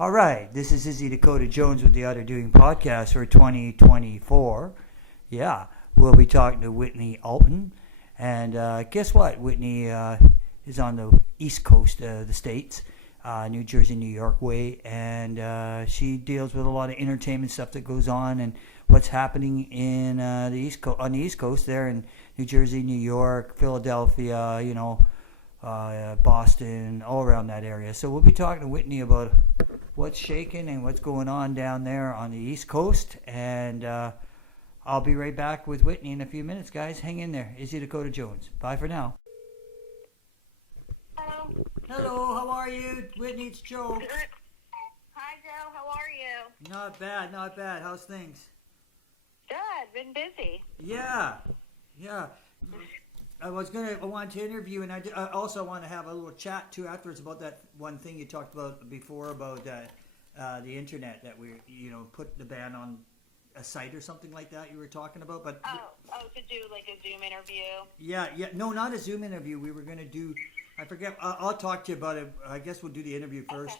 All right, this is Izzy Dakota Jones with the Other Doing podcast for 2024. Yeah, we'll be talking to Whitney Ullman. And guess what? Whitney is on the east coast of the States, New Jersey, New York way. And she deals with a lot of entertainment stuff that goes on and what's happening in the East Coast there in New Jersey, New York, Philadelphia, Boston, all around that area. So we'll be talking to Whitney about what's shaking and what's going on down there on the East Coast. And I'll be right back with Whitney in a few minutes, guys. Hang in there. Izzy Dakota Jones. Bye for now. Hello. Hello, how are you? Whitney, it's Joe. Good. Hi, Joe. How are you? Not bad, not bad. How's things? Good. Been busy. Yeah. I wanted to interview, and I also want to have a little chat too afterwards about that one thing you talked about before about the internet that we, put the ban on a site or something like that you were talking about. But to do like a Zoom interview. Yeah, no, not a Zoom interview. We were going to do, I forget. I'll talk to you about it. I guess we'll do the interview first,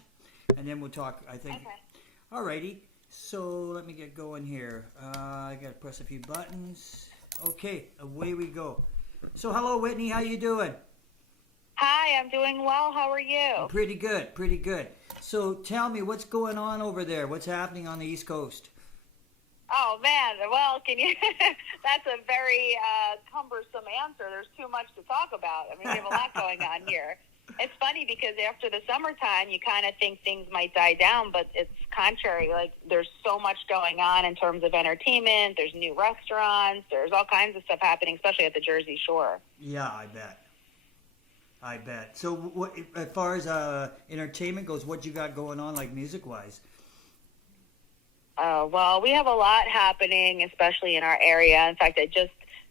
and then we'll talk. I think. Okay. Alrighty. So let me get going here. I got to press a few buttons. Okay, away we go. So hello, Whitney. How you doing? Hi, I'm doing well. How are you? Pretty good. So tell me, what's going on over there? What's happening on the East Coast? Oh man, well, can you? That's a very cumbersome answer. There's too much to talk about. I mean, we have a lot going on here. It's funny because after the summertime, you kind of think things might die down, but it's contrary. Like, there's so much going on in terms of entertainment. There's new restaurants. There's all kinds of stuff happening, especially at the Jersey Shore. Yeah, I bet. So what, as far as entertainment goes, what you got going on, like music-wise? Well, we have a lot happening, especially in our area. In fact, I just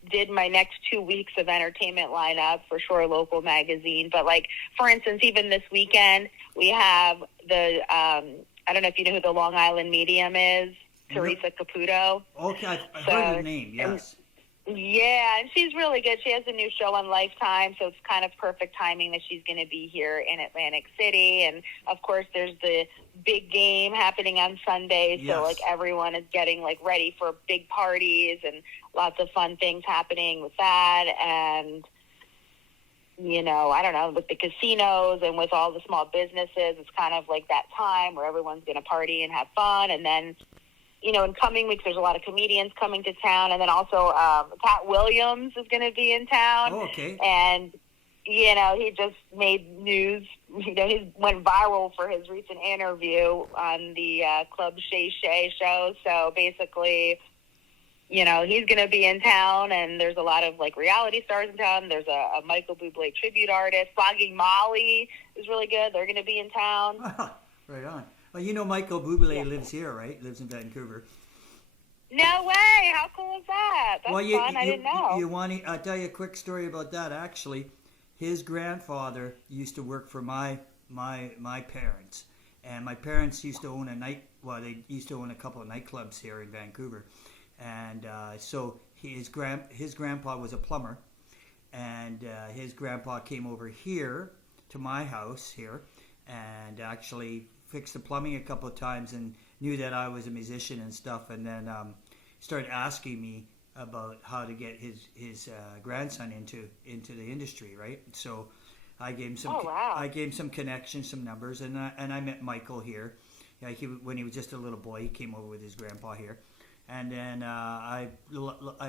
did my next 2 weeks of entertainment lineup for Shore Local Magazine. But, like, for instance, even this weekend, we have the, I don't know if you know who the Long Island Medium is, Teresa Caputo. Okay, I heard her name, yes. Yeah, and she's really good. She has a new show on Lifetime, so it's kind of perfect timing that she's going to be here in Atlantic City. And, of course, there's the big game happening on Sunday, so, like, everyone is getting, like, ready for big parties and lots of fun things happening with that. And, I don't know, with the casinos and with all the small businesses, it's kind of like that time where everyone's going to party and have fun. And then, in coming weeks, there's a lot of comedians coming to town. And then also Cat Williams is going to be in town. Oh, okay. And, he just made news. He went viral for his recent interview on the Club Shay Shay show. So basically, he's going to be in town. And there's a lot of, like, reality stars in town. There's a Michael Bublé tribute artist. Flogging Molly is really good. They're going to be in town. Right on. Well, Michael Bublé lives here, right? Lives in Vancouver. No way! How cool is that? That's fun. I didn't know. I'll tell you a quick story about that. Actually, his grandfather used to work for my parents, and my parents used to own they used to own a couple of nightclubs here in Vancouver, and so his grandpa was a plumber, and his grandpa came over here to my house here, and actually fixed the plumbing a couple of times and knew that I was a musician and stuff, and then started asking me about how to get his grandson into the industry, right? So I gave him some connections, some numbers, and I met Michael here. Yeah, when he was just a little boy, he came over with his grandpa here, and then I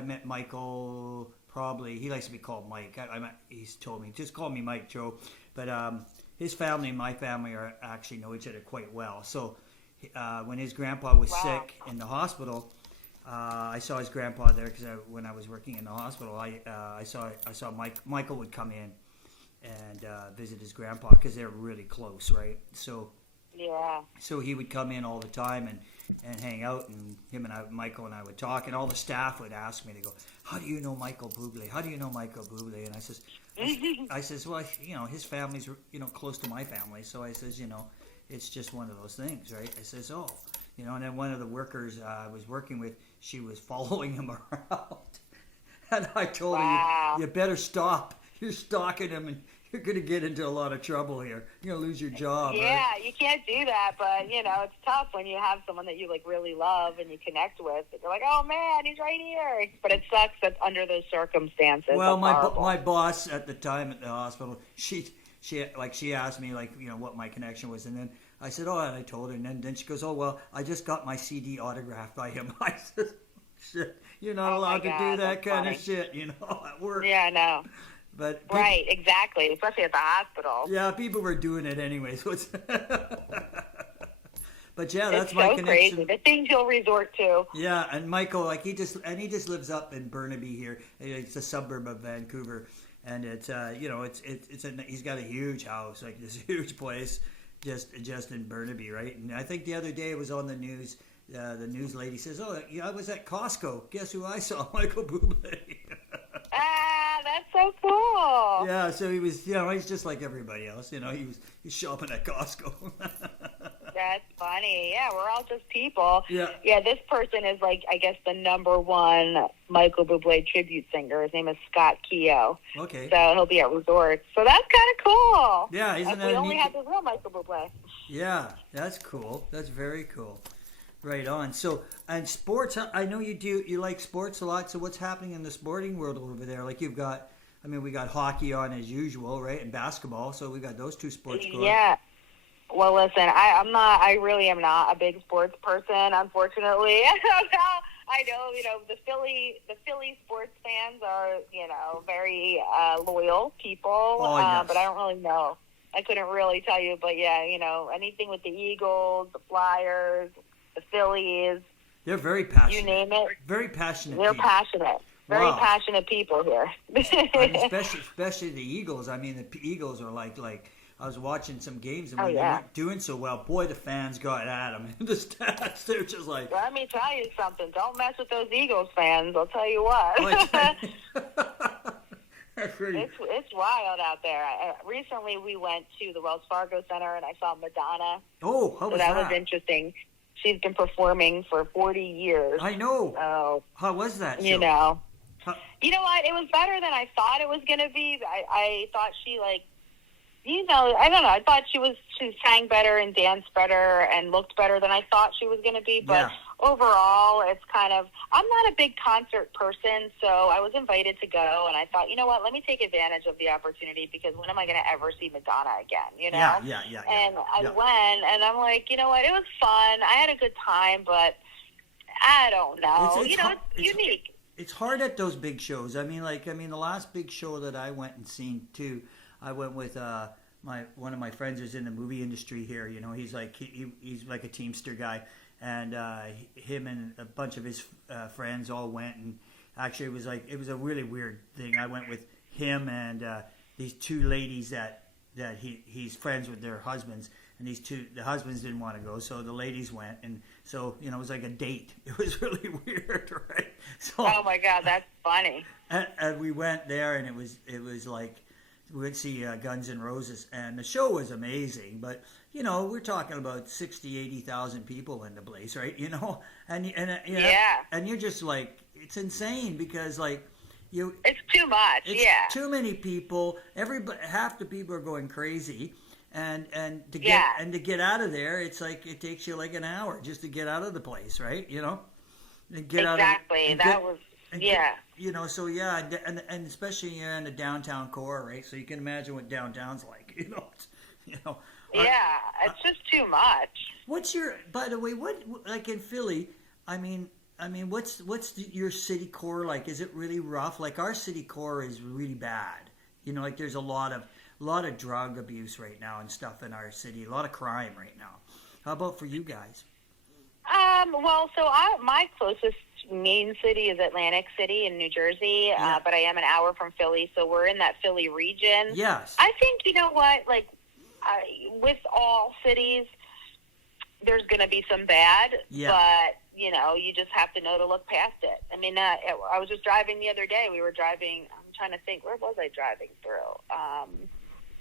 met Michael. Probably he likes to be called Mike. He's told me just call me Mike, Joe, but his family and my family actually know each other quite well. So when his grandpa was sick in the hospital, I saw his grandpa there because when I was working in the hospital, I saw Michael would come in and visit his grandpa because they're really close, right? So he would come in all the time and hang out, and Michael and I would talk, and all the staff would ask me, they go, how do you know Michael Bublé? How do you know Michael Bublé? And I says, well, his family's, close to my family. So I says, it's just one of those things, right? I says, and then one of the workers I was working with, she was following him around. And I told her, you better stop. You're stalking him, and you're gonna get into a lot of trouble here. You're gonna lose your job. Yeah, right? you can't do that, but it's tough when you have someone that you like really love and you connect with. And you're like, oh man, he's right here. But it sucks that under those circumstances. Well, that's my boss at the time at the hospital, she asked me like what my connection was, and then I said, oh, and I told her, and then she goes, oh well, I just got my CD autographed by him. I said, shit, you're not allowed to do that kind of shit, at work. Yeah, I know. But right, exactly, especially at the hospital. Yeah, people were doing it anyway. So it's but yeah, that's it's my so connection. Crazy. The things you'll resort to. Yeah, and Michael, like he just lives up in Burnaby here. It's a suburb of Vancouver, and it's he's got a huge house, like this huge place, just in Burnaby, right? And I think the other day it was on the news. The news lady says, "Oh, yeah, I was at Costco. Guess who I saw? Michael Bublé." That's so cool. Yeah, so he was, he's just like everybody else. He's shopping at Costco. That's funny. Yeah, we're all just people. Yeah. Yeah, this person is like, I guess, the #1 Michael Bublé tribute singer. His name is Scott Keogh. Okay. So he'll be at resorts. So that's kind of cool. Yeah, isn't that We only neat? have the real Michael Bublé. Yeah, that's cool. That's very cool. Right on. So, and sports, I know you like sports a lot. So what's happening in the sporting world over there? Like we got hockey on as usual, right? And basketball. So we got those two sports going. Yeah. Well, listen, I really am not a big sports person, unfortunately. I know, the Philly sports fans are, very loyal people. Oh, yes. But I don't really know. I couldn't really tell you, but yeah, anything with the Eagles, the Flyers, the Phillies. They're very passionate. You name it. Very passionate. They're people. passionate. Very Wow. passionate people here. especially the Eagles. I mean, the Eagles are like I was watching some games and when they yeah. weren't doing so well, boy, the fans got at them. And the stats, they're just like. Let me tell you something. Don't mess with those Eagles fans. I'll tell you what. It's wild out there. Recently, we went to the Wells Fargo Center and I saw Madonna. Oh, how was that? So that was interesting. She's been performing for 40 years. I know. So, how was that show? You know what? It was better than I thought it was going to be. I thought she I don't know. I thought she sang better and danced better and looked better than I thought she was going to be. But overall, it's kind of, I'm not a big concert person, so I was invited to go. And I thought, you know what, let me take advantage of the opportunity because when am I going to ever see Madonna again, Yeah. And I went, and I'm like, you know what, it was fun. I had a good time, but I don't know. It's unique. It's hard at those big shows. I mean, the last big show that I went and seen too, I went with one of my friends who's in the movie industry here. He's like he's like a Teamster guy, and him and a bunch of his friends all went. And actually, it was a really weird thing. I went with him and these two ladies that he's friends with their husbands, and the husbands didn't want to go, so the ladies went, and so it was like a date. It was really weird, right? So, oh my God, that's funny. And we went there, and it was like. We would see Guns N' Roses, and the show was amazing. But we're talking about 60,000, 80,000 people in the place, right? And you're just like, it's insane because it's too much. It's too many people. Half the people are going crazy, and to get out of there, it's like it takes you like an hour just to get out of the place, right? And get exactly. And especially you're in the downtown core, right? So you can imagine what downtown's like, it's just too much. By the way, what like in Philly? I mean, what's your city core like? Is it really rough? Like our city core is really bad. There's a lot of drug abuse right now and stuff in our city. A lot of crime right now. How about for you guys? My closest main city is Atlantic City in New Jersey, but I am an hour from Philly, so we're in that Philly region. Yes. I think, with all cities, there's going to be some bad, but, you just have to know to look past it. I mean, I was just driving the other day. We were driving, I'm trying to think, where was I driving through?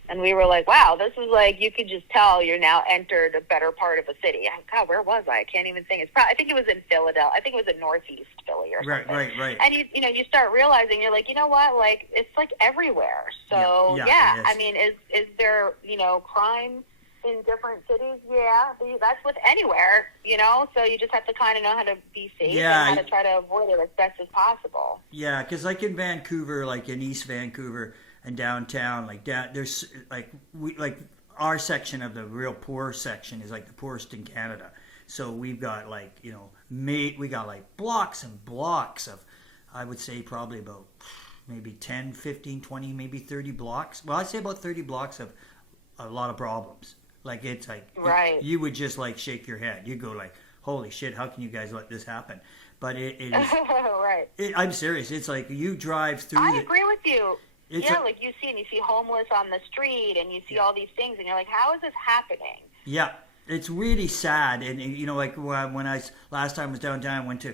And we were like, wow, this is like, you could just tell you're now entered a better part of a city. God, where was I? I can't even think. I think it was in Philadelphia. I think it was in Northeast Philly or something. Right. And you start realizing, you're like, you know what? Like, it's like everywhere. So yeah. I mean, is there, crime in different cities? Yeah, that's with anywhere, so you just have to kind of know how to be safe and how to try to avoid it as best as possible. Yeah, because like in Vancouver, like in East Vancouver and downtown, there's our section of the real poor section is like the poorest in Canada. So we've got we got like blocks and blocks of, I would say probably about maybe 10, 15, 20, maybe 30 blocks. Well, I'd say about 30 blocks of a lot of problems. Like, it's like, right. You would just like shake your head. You go like, holy shit, how can you guys let this happen? But it is, right. I'm serious. It's like you drive through. I agree with you. Like you see homeless on the street, and you see all these things, and you're like, how is this happening? Yeah, it's really sad. And like when I last time was downtown, I went to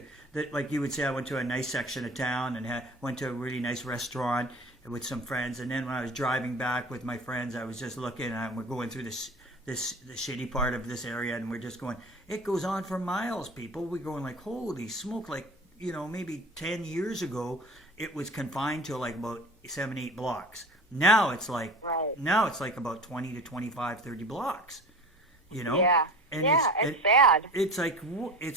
like you would say, I went to a nice section of town and went to a really nice restaurant with some friends. And then when I was driving back with my friends, I was just looking, and we're going through the shitty part of this area, and we're just going, it goes on for miles, people. We're going like, holy smoke, like, maybe 10 years ago it was confined to like about 7-8 blocks. Now it's like about 20 to 25, 30 blocks, Yeah. And it's sad. It's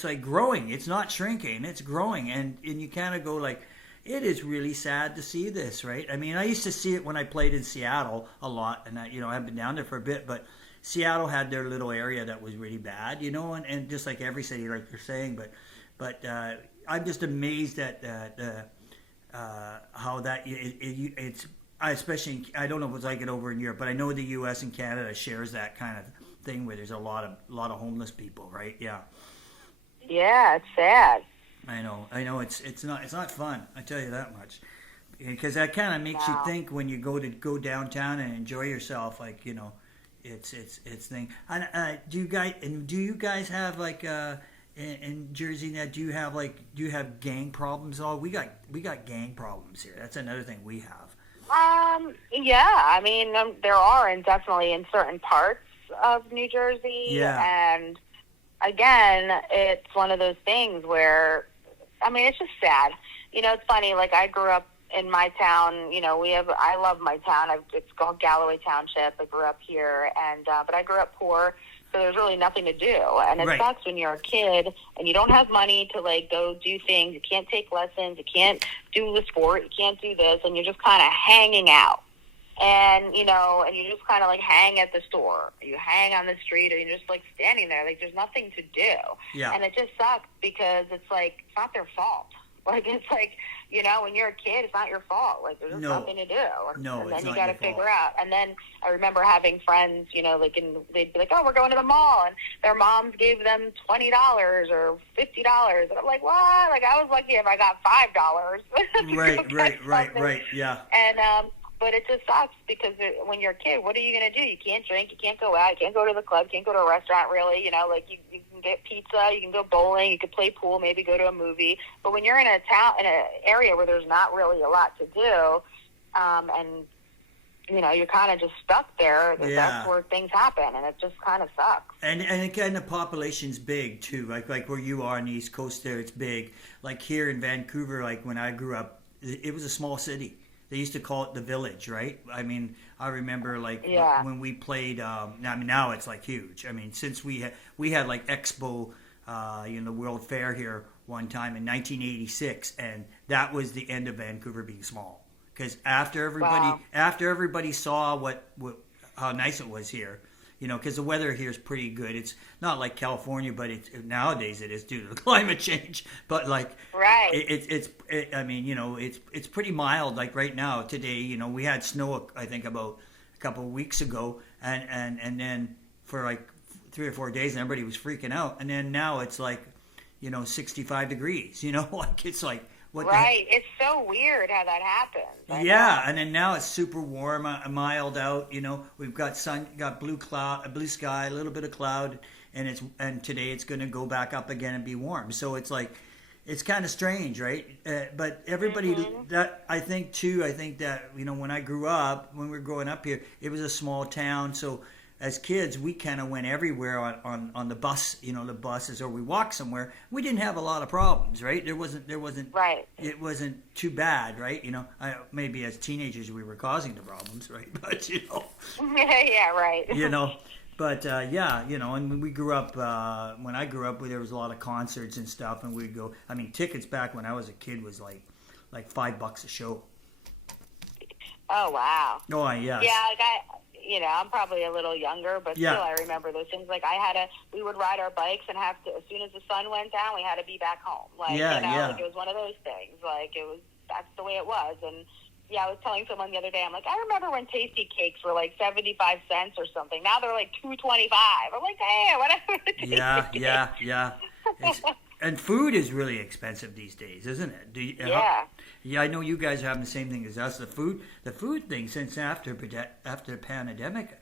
like growing. It's not shrinking, it's growing. And you kind of go like, it is really sad to see this, right? I mean, I used to see it when I played in Seattle a lot, and I've been down there for a bit, but Seattle had their little area that was really bad, and just like every city, like you're saying, but I'm just amazed at how that it's especially, I don't know if it's like it over in Europe, but I know the U.S. and Canada shares that kind of thing where there's a lot of homeless people, right? Yeah. Yeah, it's sad. I know it's not fun. I tell you that much, because that kind of makes you think when you go downtown and enjoy yourself, like it's thing. And do you guys have like in Jersey now? Do you have gang problems at all? We got gang problems here. That's another thing we have. Yeah, I mean, there are, and definitely in certain parts of New Jersey. Yeah. And again, it's one of those things where, I mean, it's just sad. It's funny. Like, I grew up in my town. I love my town. It's called Galloway Township. I grew up here, but I grew up poor, so there's really nothing to do. And it sucks when you're a kid and you don't have money to like go do things. You can't take lessons. You can't do the sport. You can't do this, and you're just kind of hanging out. And, and you just kind of like hang at the store. You hang on the street, or you're just like standing there. Like, there's nothing to do. Yeah. And it just sucks because it's like, it's not their fault. Like, it's like, when you're a kid, it's not your fault. Like, there's just nothing to do. And then you got to figure out. And then I remember having friends, they'd be like, oh, we're going to the mall. And their moms gave them $20 or $50. And I'm like, what? Like, I was lucky if I got $5. Right. Yeah. And, but it just sucks because when you're a kid, what are you going to do? You can't drink, you can't go out, you can't go to the club, you can't go to a restaurant really, like you can get pizza, you can go bowling, you can play pool, maybe go to a movie. But when you're in an area where there's not really a lot to do, and you're kind of just stuck there, that's where things happen, and it just kind of sucks. And again, the population's big too, like where you are on the East Coast there, it's big. Like here in Vancouver, like when I grew up, it was a small city. They used to call it the Village, right? I mean, I remember like when we played. I mean, now it's like huge. I mean, since we had like Expo, the World Fair here one time in 1986, and that was the end of Vancouver being small. Because after everybody saw how nice it was here, because the weather here is pretty good. It's not like California, but nowadays it is due to the climate change. But like, it's pretty mild. Like right now, today, we had snow. I think about a couple of weeks ago, and then for like 3 or 4 days, everybody was freaking out. And then now it's like, 65 degrees. Like it's like. It's so weird how that happens. Yeah, and then now it's super warm, mild out. We've got sun, got blue sky, a little bit of cloud, and today it's going to go back up again and be warm. So it's like, it's kind of strange, right? But everybody, that I think that, you know, when we were growing up here, it was a small town. So as kids, we kind of went everywhere on the bus, you know, the buses, or we walked somewhere. We didn't have a lot of problems, right? There wasn't, Right. it wasn't too bad, right? You know, maybe as teenagers we were causing the problems, right? But, you know. Yeah, right. You know. But yeah, you know, and when we grew up, when I grew up, there was a lot of concerts and stuff, and we'd go. I mean, tickets back when I was a kid was like $5 a show. Oh wow. Oh yeah. Yeah, like I'm probably a little younger, but still, I remember those things. Like we would ride our bikes and have to, as soon as the sun went down, we had to be back home. Like like it was one of those things. Like that's the way it was, and. Yeah, I was telling someone the other day, I'm like, I remember when Tasty Cakes were like 75 cents or something. Now they're like $2.25. I'm like, hey, whatever. Yeah. And food is really expensive these days, isn't it? Yeah, I know you guys are having the same thing as us. The food thing since after the pandemic,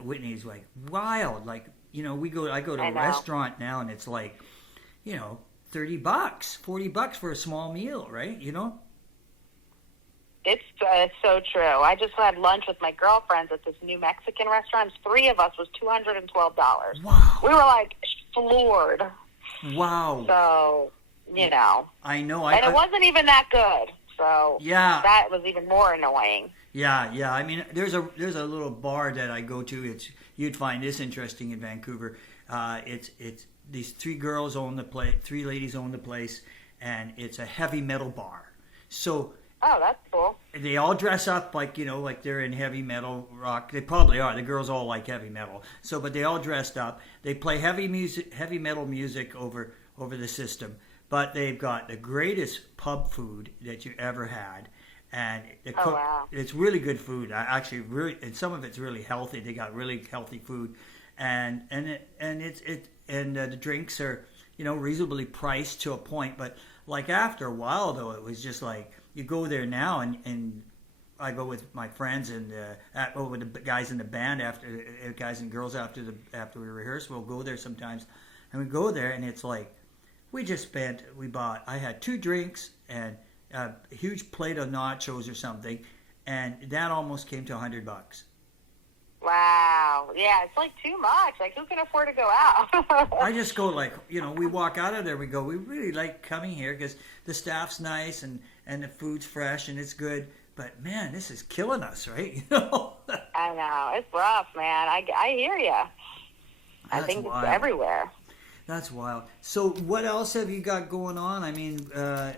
Whitney's like wild. Like, you know, I go to a restaurant now and it's like, you know, $30, $40 for a small meal, right? You know. It's so true. I just had lunch with my girlfriends at this new Mexican restaurant. 3 of us was $212. Wow. We were like floored. Wow. So, you know. I know. And it wasn't even that good. So that was even more annoying. Yeah. I mean, there's a little bar that I go to. You'd find this interesting in Vancouver. It's these 3 girls own the place, 3 ladies own the place, and it's a heavy metal bar. So. Oh, that's cool. They all dress up like, you know, like they're in heavy metal rock. They probably are. The girls all like heavy metal. So, but they all dressed up. They play heavy metal music over the system. But they've got the greatest pub food that you ever had, and it's really good food. And some of it's really healthy. They got really healthy food, and the drinks are, you know, reasonably priced to a point. But like after a while, though, it was just like. You go there now, and I go with my friends and with the guys in the band guys and girls after we rehearse. We'll go there sometimes, and we go there, and it's like I had 2 drinks and a huge plate of nachos or something, and that almost came to $100. Wow. Yeah, it's like too much. Like, who can afford to go out? I just go like, you know, we walk out of there, we go, we really like coming here because the staff's nice and the food's fresh and it's good. But, man, this is killing us, right? You know? I know. It's rough, man. I hear you. I think wild. It's everywhere. That's wild. So what else have you got going on? I mean, I've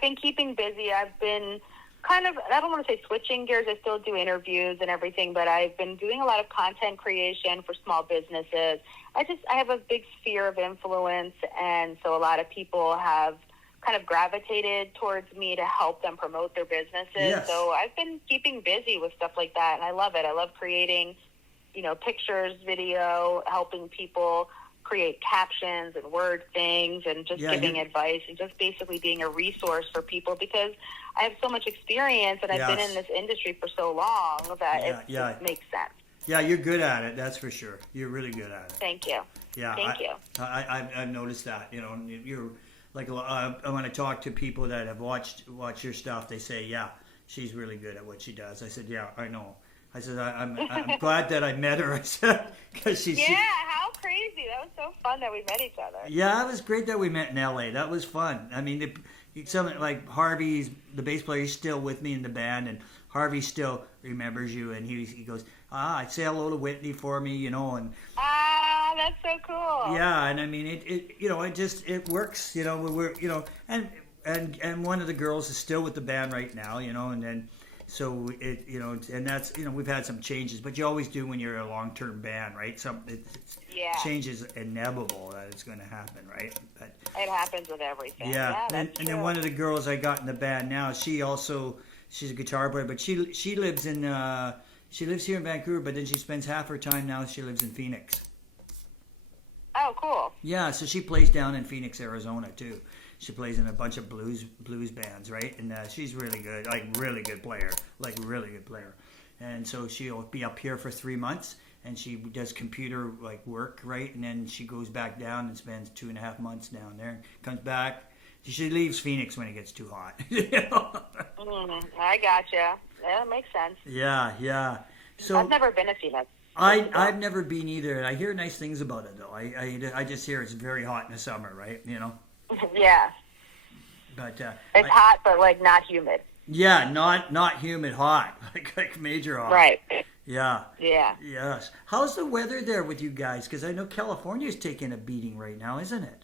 been keeping busy. I've been kind of, I don't want to say switching gears. I still do interviews and everything, but I've been doing a lot of content creation for small businesses. I have a big sphere of influence, and so a lot of people have kind of gravitated towards me to help them promote their businesses. Yes. So I've been keeping busy with stuff like that, and I love it. I love creating, you know, pictures, video, helping people create captions and word things, and just giving advice and just basically being a resource for people, because I have so much experience and I've been in this industry for so long that it makes sense. Yeah, you're good at it. That's for sure. You're really good at it. Thank you. Yeah, Thank you. I've noticed that. You know, you're like when I talk to people that have watched your stuff, they say, "Yeah, she's really good at what she does." I said, "Yeah, I know." I said, I'm glad that I met her. I said, because she's. Yeah, how crazy! That was so fun that we met each other. Yeah, it was great that we met in LA. That was fun. I mean, something like Harvey's the bass player. He's still with me in the band, and Harvey still remembers you. And he goes, say hello to Whitney for me, you know. And that's so cool. Yeah, and I mean, it works, you know. We're and one of the girls is still with the band right now, you know, and then. So and that's, you know, we've had some changes, but you always do when you're a long-term band, right? Change is inevitable that it's going to happen, right? But it happens with everything. Yeah, and then one of the girls I got in the band now, she's a guitar player, but she lives here in Vancouver, but then she spends half her time now. She lives in Phoenix. Oh, cool. Yeah, so she plays down in Phoenix, Arizona too. She plays in a bunch of blues bands, right? And she's really good, really good player. And so she'll be up here for 3 months, and she does computer like work, right? And then she goes back down and spends 2.5 months down there, and comes back. She leaves Phoenix when it gets too hot. I gotcha. Yeah, that makes sense. Yeah. So I've never been to Phoenix. I've never been either, and I hear nice things about it though. I just hear it's very hot in the summer, right? Yeah. But it's hot, but like not humid. Yeah, not humid, hot, like major hot. Right. Yeah. Yeah. Yes. How's the weather there with you guys? Because I know California's taking a beating right now, isn't it?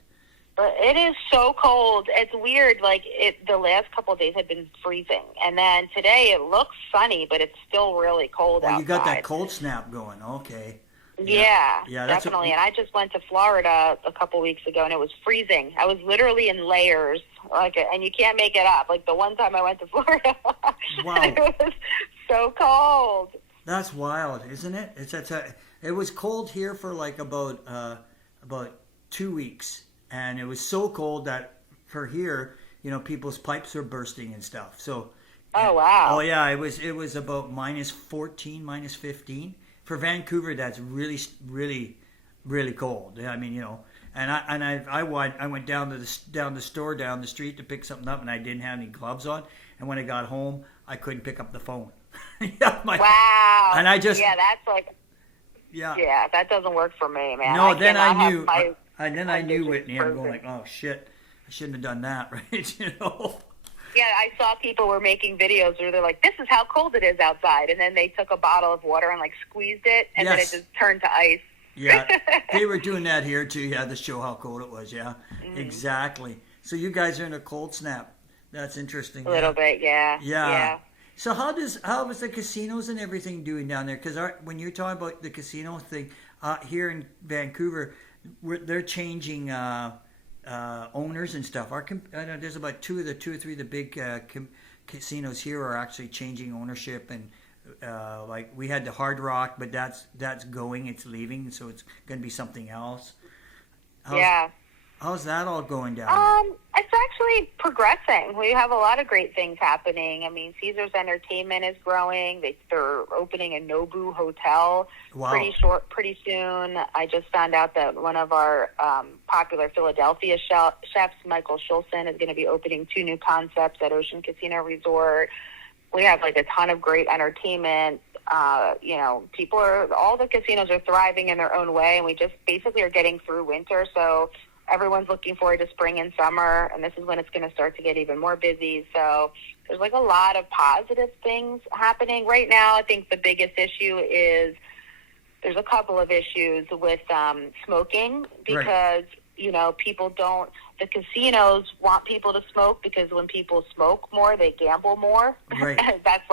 But it is so cold. It's weird. Like the last couple of days have been freezing, and then today it looks sunny, but it's still really cold outside. You got that cold snap going. Okay. Yeah, that's definitely. And I just went to Florida a couple weeks ago, and it was freezing. I was literally in layers, and you can't make it up. Like the one time I went to Florida, wow, it was so cold. That's wild, isn't it? It was cold here for like about 2 weeks. And it was so cold that for here, people's pipes were bursting and stuff. So, oh wow, oh yeah, it was about -14, -15 for Vancouver. That's really, really, really cold. I mean, and I went down to the store down the street to pick something up, and I didn't have any gloves on. And when I got home, I couldn't pick up the phone. Wow. And I just that's like yeah, that doesn't work for me, man. No, then I knew. And then I knew Whitney. I'm going like, oh shit, I shouldn't have done that, right? Yeah, I saw people were making videos where they're like, this is how cold it is outside. And then they took a bottle of water and like squeezed it, and then it just turned to ice. Yeah, they were doing that here too, to show how cold it was, yeah. Mm-hmm. Exactly. So you guys are in a cold snap. That's interesting. A little bit, yeah. Yeah. So how was the casinos and everything doing down there? Because when you're talking about the casino thing, here in Vancouver, they're changing owners and stuff. I know there's about two or three of the big casinos here are actually changing ownership, and like we had the Hard Rock, but that's going, it's leaving, so it's going to be something else. How's that all going down? It's actually progressing. We have a lot of great things happening. I mean, Caesars Entertainment is growing. They're opening a Nobu hotel pretty soon. I just found out that one of our popular Philadelphia chefs, Michael Schulzen, is going to be opening 2 new concepts at Ocean Casino Resort. We have like a ton of great entertainment. All the casinos are thriving in their own way, and we just basically are getting through winter. So everyone's looking forward to spring and summer, and this is when it's going to start to get even more busy. So there's like a lot of positive things happening right now. I think the biggest issue is there's a couple of issues with smoking because, the casinos want people to smoke because when people smoke more, they gamble more. Right. That's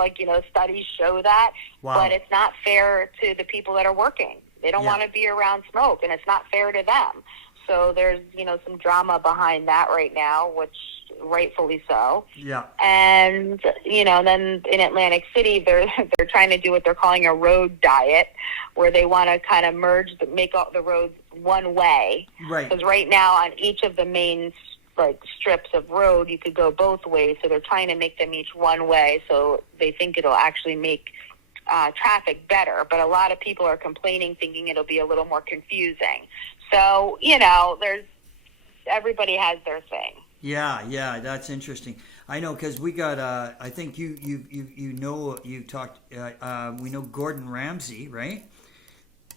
studies show that. Wow. But it's not fair to the people that are working. They don't want to be around smoke, and it's not fair to them. So there's, some drama behind that right now, which rightfully so. Yeah. And, then in Atlantic City, they're trying to do what they're calling a road diet, where they want to kind of make all the roads one way. Right. Because right now on each of the main strips of road, you could go both ways. So they're trying to make them each one way. So they think it'll actually make traffic better. But a lot of people are complaining, thinking it'll be a little more confusing. So, everybody has their thing. Yeah, that's interesting. I know because we got. I think we know Gordon Ramsay, right?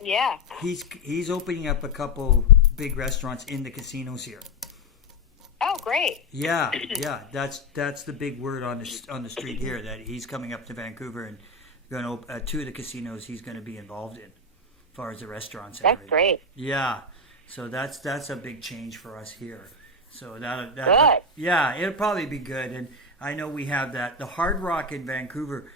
Yeah. He's opening up a couple big restaurants in the casinos here. Oh, great. Yeah. That's the big word on the street here, that he's coming up to Vancouver and going to 2 of the casinos he's going to be involved in, as far as the restaurants. That's great. Yeah. So that's a big change for us here. So that good. Yeah, it'll probably be good. And I know we have the Hard Rock in Vancouver.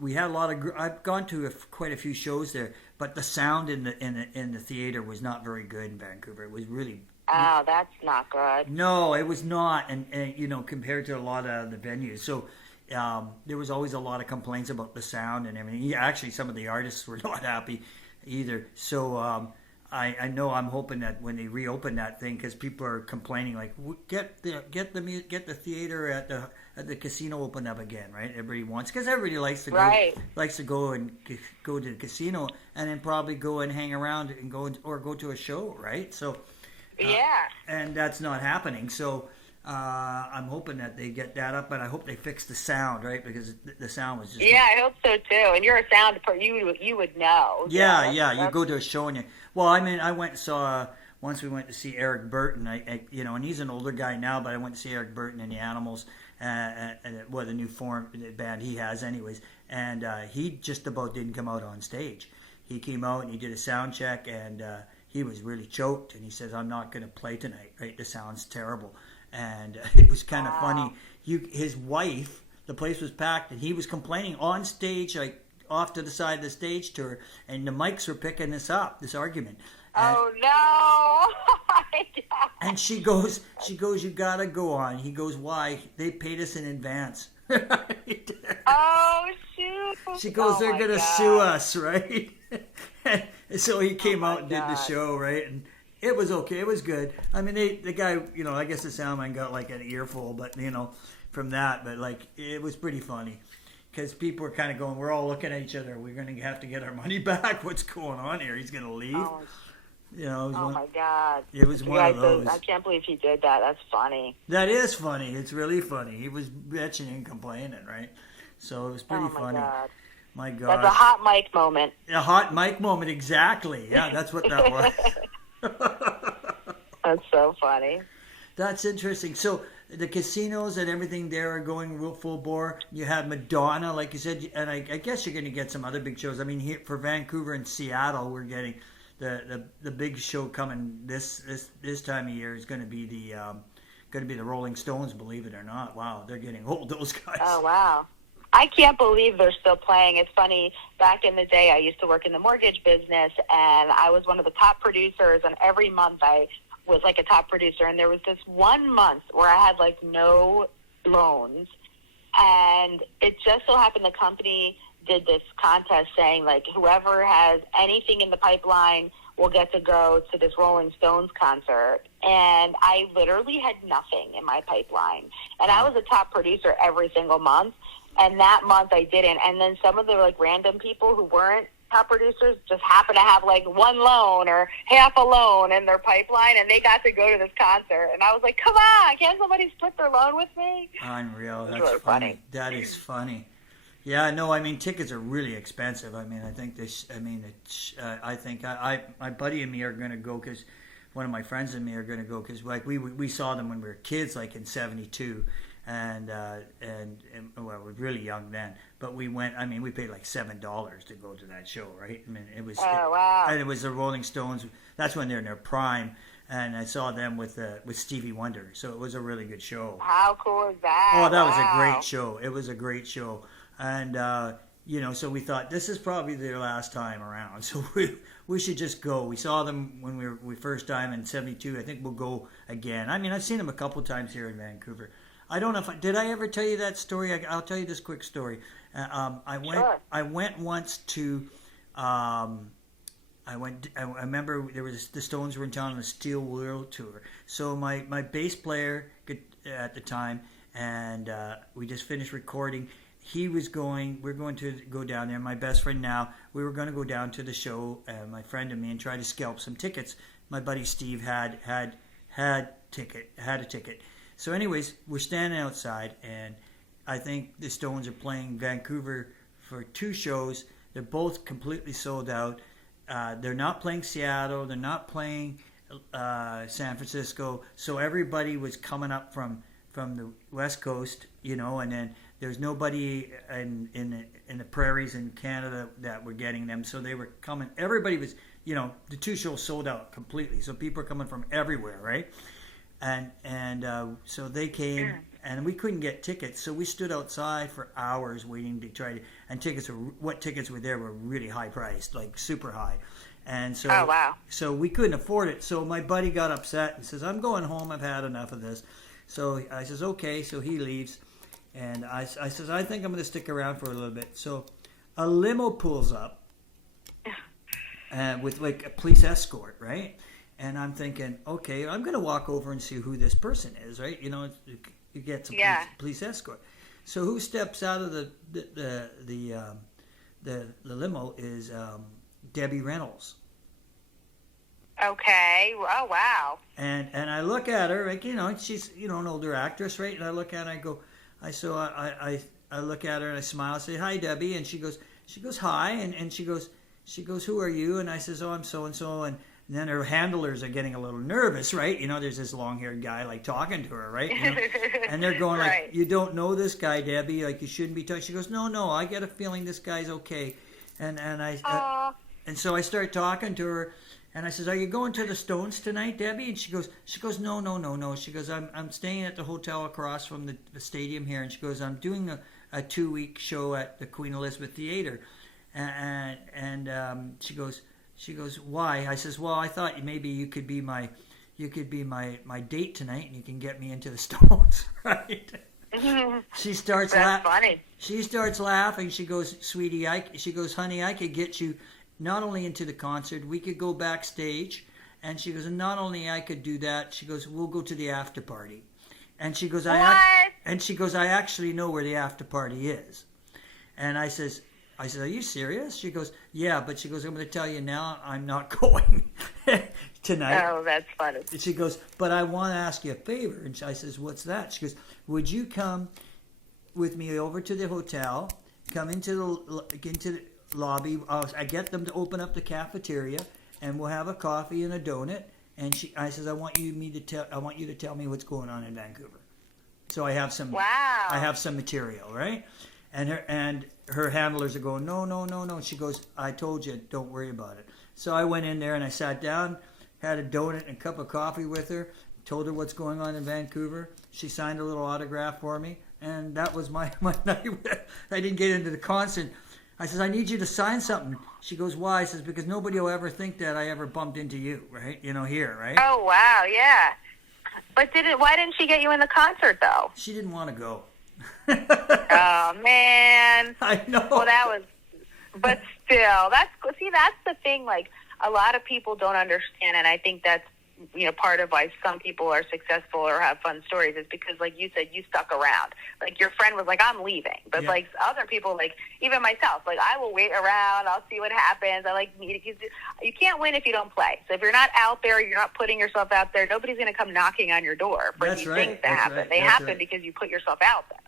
We had a lot of. I've gone to quite a few shows there, but the sound in the theater was not very good in Vancouver. It was really. Oh, that's not good. No, it was not, and compared to a lot of the venues. So there was always a lot of complaints about the sound and everything. Yeah, actually, some of the artists were not happy either. So I know I'm hoping that when they reopen that thing, because people are complaining like get the theater at the casino open up again, right? Everybody wants, because everybody likes to go go to the casino and then probably go and hang around and go to a show, right? So and that's not happening. So I'm hoping that they get that up, but I hope they fix the sound, right? Because the sound was just... Yeah, I hope so too. And you're a sound person, you would know. Yeah. You go to a show and well, I mean, I went and saw... Once we went to see Eric Burton, and he's an older guy now, but I went to see Eric Burton and the Animals, the new band he has anyways, and he just about didn't come out on stage. He came out and he did a sound check, and he was really choked, and he says, I'm not going to play tonight, right? The sound's terrible. And it was kind of funny. His wife, the place was packed, and he was complaining on stage, like off to the side of the stage tour, and the mics were picking this argument. Oh no! And she goes, you gotta go on. He goes, why? They paid us in advance. Oh shoot! She goes, they're gonna sue us, right? So he came out and did the show, right? And it was okay. It was good. I mean, the guy, I guess the soundman got like an earful, but from that, but like it was pretty funny. Because people were kind of going, we're all looking at each other. We're going to have to get our money back. What's going on here? He's going to leave. My God. It was one of those. I can't believe he did that. That's funny. That is funny. It's really funny. He was bitching and complaining, right? So it was pretty funny. My God. That's a hot mic moment. A hot mic moment, exactly. Yeah, that's what that was. That's so funny. That's interesting. So the casinos and everything there are going real full bore. You have Madonna, like you said, and I guess you're going to get some other big shows. I mean, here for Vancouver and Seattle, we're getting the big show coming this time of year is going to be the Rolling Stones. Believe it or not, wow, they're getting old. Those guys. Oh wow. I can't believe they're still playing. It's funny, back in the day, I used to work in the mortgage business, and I was one of the top producers, and every month I was like a top producer, and there was this 1 month where I had like no loans, and it just so happened the company did this contest saying like whoever has anything in the pipeline will get to go to this Rolling Stones concert, and I literally had nothing in my pipeline, and I was a top producer every single month, and that month I didn't, and then some of the like random people who weren't top producers just happen to have like one loan or half a loan in their pipeline, and they got to go to this concert, and I was like, come on, can't somebody split their loan with me? Unreal. That's really funny. That is funny. Yeah, no, I mean, tickets are really expensive. I mean, I think my buddy and me are going to go, because one of my friends and me are going to go, because like we saw them when we were kids, like in '72. And well, we were really young then, but we went. I mean, we paid like $7 to go to that show, right? I mean, it was. Oh wow! And it was the Rolling Stones. That's when they're in their prime, and I saw them with Stevie Wonder. So it was a really good show. How cool is that? Oh, that was a great show. It was a great show, and so we thought this is probably their last time around. So we should just go. We saw them when we first time in '72. I think we'll go again. I mean, I've seen them a couple times here in Vancouver. I don't know if did I ever tell you that story. I'll tell you this quick story. I went once to. I remember the Stones were in town on a Steel World tour. So my bass player at the time, and we just finished recording. He was going. We're going to go down there. My best friend now. We were going to go down to the show. My friend and me, and try to scalp some tickets. My buddy Steve had a ticket. So anyways, we're standing outside, and I think the Stones are playing Vancouver for 2 shows. They're both completely sold out. They're not playing Seattle. They're not playing San Francisco. So everybody was coming up from the West Coast, and then there's nobody in the prairies in Canada that were getting them. So they were coming. Everybody was, the 2 shows sold out completely. So people are coming from everywhere, right? And so they came, and we couldn't get tickets, so we stood outside for hours waiting to try to. And tickets were there were really high priced, like super high, and so oh wow, so we couldn't afford it. So my buddy got upset and says, "I'm going home. I've had enough of this." So I says, "Okay." So he leaves, and I says, "I think I'm going to stick around for a little bit." So a limo pulls up. with like a police escort, right? And I'm thinking, okay, I'm going to walk over and see who this person is, right? You know, you get some police escort. So who steps out of the limo is Debbie Reynolds. Okay. Oh, wow. And I look at her, like, you know, she's, you know, an older actress, right? And I look at her, I look at her and I smile, I say, hi, Debbie. And she goes, hi. And she goes, who are you? And I says, oh, I'm so-and-so. And then her handlers are getting a little nervous, right? You know, there's this long-haired guy, like, talking to her, right? You know? And they're going, like, you don't know this guy, Debbie. Like, you shouldn't be talking. She goes, no, I get a feeling this guy's okay. And so I start talking to her. And I says, are you going to the Stones tonight, Debbie? And she goes, no. She goes, I'm staying at the hotel across from the stadium here. And she goes, I'm doing a 2-week show at the Queen Elizabeth Theater. And she goes, why? I says, well, I thought maybe you could be my date tonight, and you can get me into the Stones, right? She starts laughing. She starts laughing. She goes, sweetie, she goes, honey, I could get you not only into the concert, we could go backstage. And she goes, and not only I could do that, she goes, we'll go to the after party. And she goes, I actually know where the after party is. And I said, are you serious? She goes, yeah, but she goes, I'm going to tell you now, I'm not going tonight. Oh, that's funny. She goes, but I want to ask you a favor. And I says, what's that? She goes, would you come with me over to the hotel, come into the lobby, I get them to open up the cafeteria, and we'll have a coffee and a donut. And I says, I want you to tell me what's going on in Vancouver. So I have some. Wow. I have some material, right? And her handlers are going, no. She goes, I told you, don't worry about it. So I went in there and I sat down, had a donut and a cup of coffee with her, told her what's going on in Vancouver. She signed a little autograph for me, and that was my night. I didn't get into the concert. I says, I need you to sign something. She goes, why? I says, because nobody will ever think that I ever bumped into you, right? You know, here, right? Oh, wow, yeah. But why didn't she get you in the concert, though? She didn't want to go. Oh, man. I know. Well, but still, that's the thing, like, a lot of people don't understand, and I think that's, you know, part of why some people are successful or have fun stories is because, like you said, you stuck around. Like, your friend was like, I'm leaving. But, like, other people, like, even myself, like, I will wait around. I'll see what happens. I like, you can't win if you don't play. So if you're not out there, you're not putting yourself out there, nobody's going to come knocking on your door for these things to happen. Right. They happen because you put yourself out there.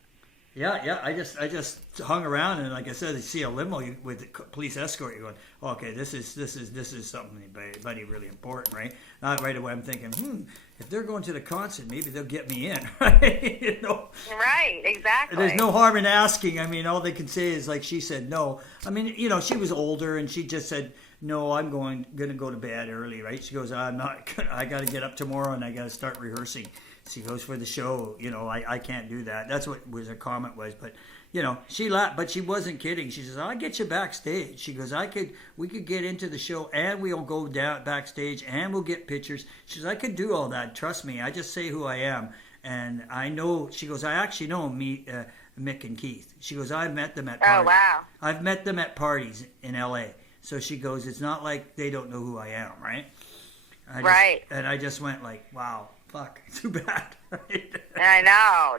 Yeah. I just hung around, and like I said, you see a limo with the police escort. You're going, oh, okay, this is something very really important, right? Not right away. I'm thinking, if they're going to the concert, maybe they'll get me in, right? You know? Right, exactly. There's no harm in asking. I mean, all they can say is like she said no. I mean, you know, she was older, and she just said, no, I'm going to go to bed early, right? She goes, I'm not. I got to get up tomorrow, and I got to start rehearsing. She goes, for the show, you know, I can't do that. That's what her comment was. But, you know, she laughed, but she wasn't kidding. She says, I'll get you backstage. She goes, we could get into the show, and we'll go down backstage, and we'll get pictures. She says, I could do all that. Trust me. I just say who I am. And I know, she goes, I actually know Mick and Keith. She goes, I've met them at parties. Oh, wow. I've met them at parties in L.A. So she goes, it's not like they don't know who I am, right? And I just went like, wow. Fuck, too bad. Right? I know,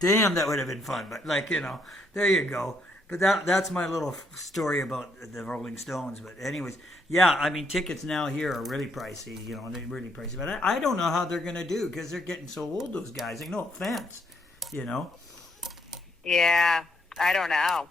damn, that would have been fun. But like, you know, there you go. But that's my little story about the Rolling Stones. But anyways, yeah, I mean, tickets now here are really pricey. You know, they're really pricey. But I don't know how they're gonna do because they're getting so old. Those guys, like, no offense, you know. Yeah, I don't know.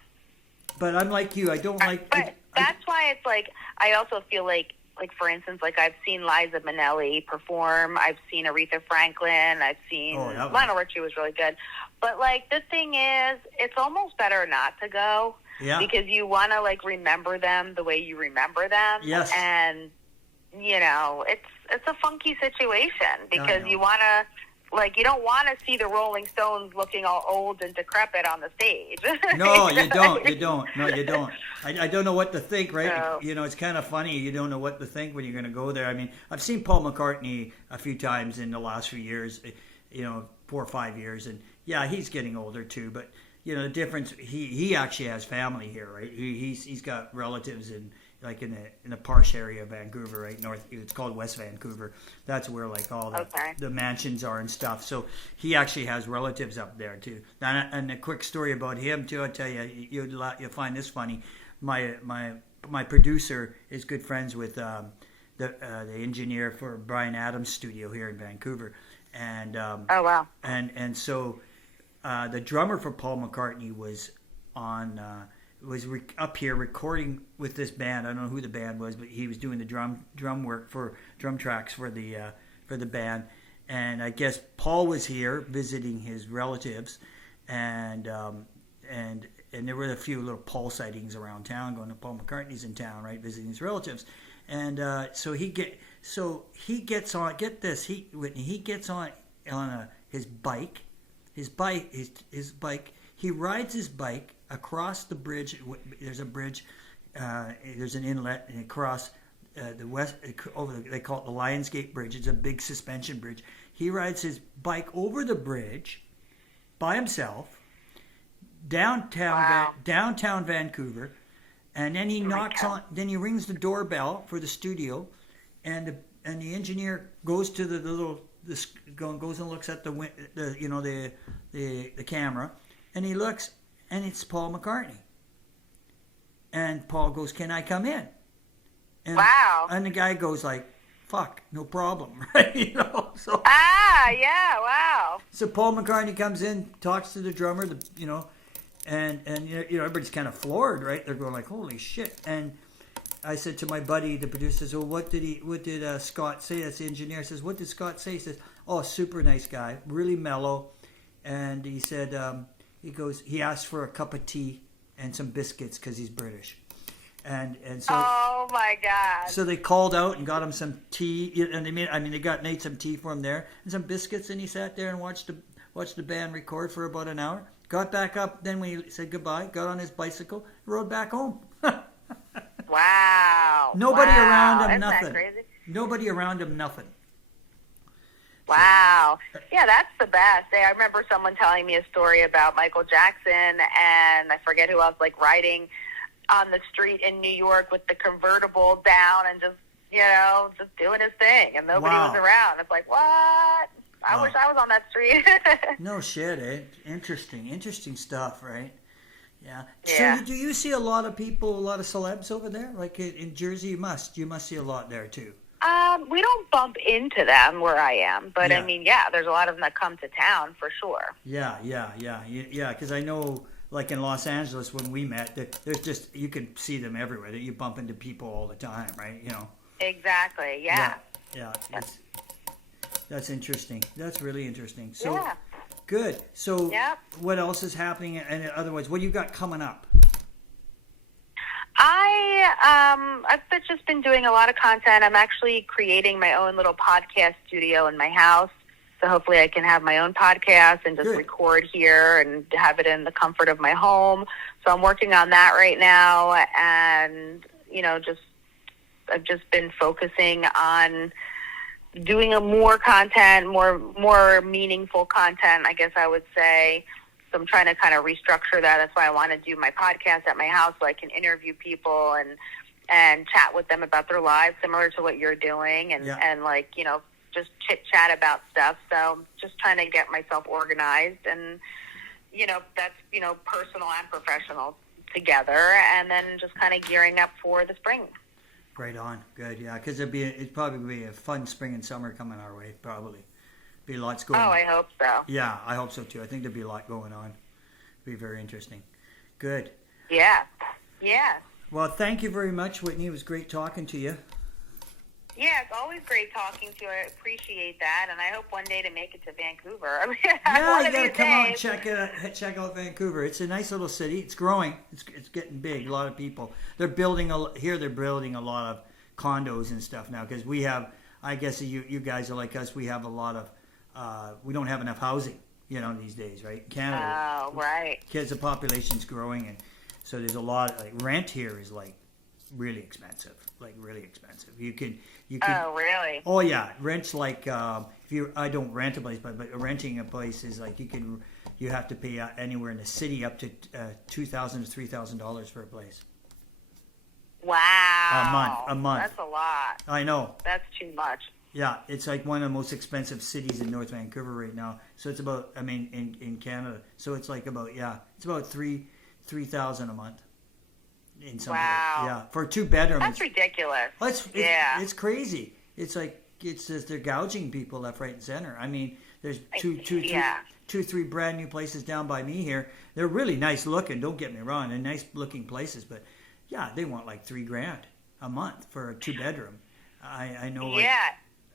But I'm like you. I don't like. But that's why it's like I also feel like for instance, like I've seen Liza Minnelli perform. I've seen Aretha Franklin. I've seen Lionel Richie was really good. But like the thing is, it's almost better not to go because you want to like remember them the way you remember them. Yes. And you know, it's a funky situation because you want to. Like, you don't want to see the Rolling Stones looking all old and decrepit on the stage. No, you don't. No, you don't. I don't know what to think, right? So, you know, it's kind of funny. You don't know what to think when you're going to go there. I mean, I've seen Paul McCartney a few times in the last few years, you know, 4 or 5 years. And, yeah, he's getting older, too. But, you know, the difference, he actually has family here, right? He's got relatives like in a posh area of Vancouver, right north. It's called West Vancouver. That's where like all the mansions are and stuff. So he actually has relatives up there too. And a quick story about him too. I'll tell you, you'll find this funny. My producer is good friends with the engineer for Bryan Adams' studio here in Vancouver, and oh wow, and so the drummer for Paul McCartney was on up here recording with this band. I don't know who the band was, but he was doing the drum work for drum tracks for the band, and I guess Paul was here visiting his relatives, and there were a few little Paul sightings around town. Going to Paul McCartney's in town, right, visiting his relatives, and so he gets on. Get this, he gets on his bike. His bike. He rides his bike across the bridge. There's a bridge. There's an inlet, and across the west over. They call it the Lionsgate Bridge. It's a big suspension bridge. He rides his bike over the bridge by himself downtown Vancouver, and then he knocks on. Then he rings the doorbell for the studio, and the engineer goes to goes and looks at the camera, and he looks, and it's Paul McCartney. And Paul goes, "Can I come in?" And, wow. And the guy goes like, "Fuck, no problem," right? So. Yeah, wow. So Paul McCartney comes in, talks to the drummer, and everybody's kind of floored, right? They're going like, "Holy shit!" And I said to my buddy, the producer, "So what did Scott say?" That's the engineer. Says, "What did Scott say?" He says, "Oh, super nice guy, really mellow." And he said, he asked for a cup of tea and some biscuits because he's British. And so. Oh my God. So they called out and got him some tea, and they made some tea for him there and some biscuits, and he sat there and watched the band record for about an hour. Got back up, then we said goodbye. Got on his bicycle, rode back home. Wow. Nobody around him, Isn't nothing. That crazy? Nobody around him, nothing. Wow. Yeah, that's the best. I remember someone telling me a story about Michael Jackson, and I forget who else, like riding on the street in New York with the convertible down and just doing his thing, and nobody was around. It's like, what? I wish I was on that street. No shit, eh? Interesting stuff, right? Yeah. Yeah. So do you see a lot of people, a lot of celebs over there? Like in Jersey, you must see a lot there too. We don't bump into them where I am, but yeah. I mean, there's a lot of them that come to town for sure. Yeah. Because I know, like in Los Angeles when we met, there's just, you can see them everywhere. That you bump into people all the time, right? Exactly. Yeah. Yeah. That's interesting. That's really interesting. So yeah. Good. So yep. What else is happening? And otherwise, what do you got coming up? I've just been doing a lot of content. I'm actually creating my own little podcast studio in my house. So hopefully I can have my own podcast and just record here and have it in the comfort of my home. So I'm working on that right now. And, I've just been focusing on doing more content, more meaningful content, I guess I would say. So I'm trying to kind of restructure that. That's why I want to do my podcast at my house so I can interview people and chat with them about their lives, similar to what you're doing, and just chit chat about stuff. So just trying to get myself organized, and that's personal and professional together, and then just kind of gearing up for the spring. Right on, good, yeah, because it'd probably be a fun spring and summer coming our way, probably. Be lots going on. Oh, I hope so. Yeah, I hope so too. I think there'd be a lot going on. Be very interesting. Good. Yeah. Well, thank you very much, Whitney. It was great talking to you. Yeah, it's always great talking to you. I appreciate that, and I hope one day to make it to Vancouver. You gotta come out and check out Vancouver. It's a nice little city. It's growing. It's getting big. A lot of people. They're building a lot of condos and stuff now, because we have. I guess you guys are like us. We have a lot of. We don't have enough housing, these days, right? Canada. Oh, right. Because the population's growing, and so there's a lot. Like rent here is like really expensive. You can. Oh, really? Oh yeah, rent's like I don't rent a place, but renting a place is like you have to pay anywhere in the city up to $2,000 to $3,000 for a place. Wow. A month. That's a lot. I know. That's too much. Yeah, it's like one of the most expensive cities in North Vancouver right now. So it's about, I mean, in Canada. So it's like about, it's about $3,000 a month. In some Wow. Yeah, for a 2-bedroom. That's ridiculous. It's crazy. It's like, it's just, they're gouging people left, right, and center. I mean, there's three brand new places down by me here. They're really nice looking. Don't get me wrong. They're nice looking places, but yeah, they want like $3,000 a month for a 2-bedroom. I know.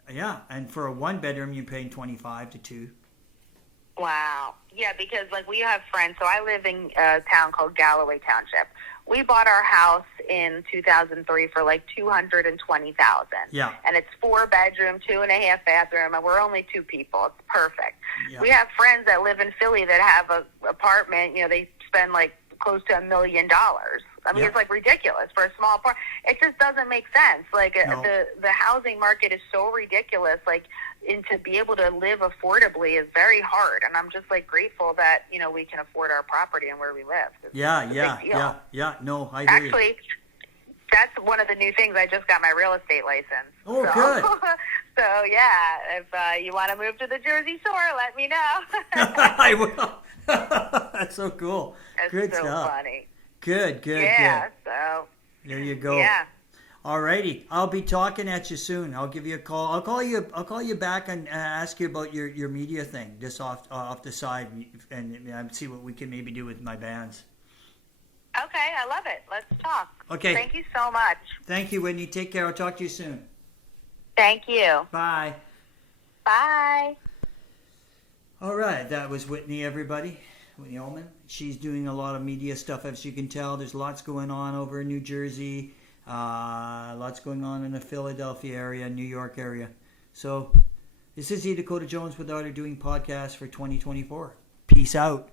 Yeah, and for a 1-bedroom, you're paying $25,000 to $2,000. Wow. Yeah, because like we have friends. So I live in a town called Galloway Township. We bought our house in 2003 for like $220,000. Yeah. And it's 4-bedroom, 2.5 bathroom, and we're only 2 people. It's perfect. Yeah. We have friends that live in Philly that have an apartment. You know, they spend like close to $1 million. I mean, it's like ridiculous for a small apartment. It just doesn't make sense. Like No. the housing market is so ridiculous. Like, and to be able to live affordably is very hard. And I'm just like grateful that, you know, we can afford our property and where we live. It's a big deal. No, I agree. Actually, that's one of the new things. I just got my real estate license. Oh, so, good. So, yeah, if you want to move to the Jersey Shore, let me know. I will. That's so cool. That's Good so stuff. funny. Good. Yeah, so. There you go. Yeah. Alrighty, I'll be talking at you soon. I'll give you a call. I'll call you back and ask you about your media thing, just off the side, and see what we can maybe do with my bands. Okay, I love it. Let's talk. Okay. Thank you so much. Thank you, Whitney. Take care. I'll talk to you soon. Thank you. Bye. Bye. All right, that was Whitney, everybody. Whitney Ullman. She's doing a lot of media stuff, as you can tell. There's lots going on over in New Jersey. Lots going on in the Philadelphia area, New York area. So this is Dakota Jones with Art of Doing podcast for 2024. Peace out.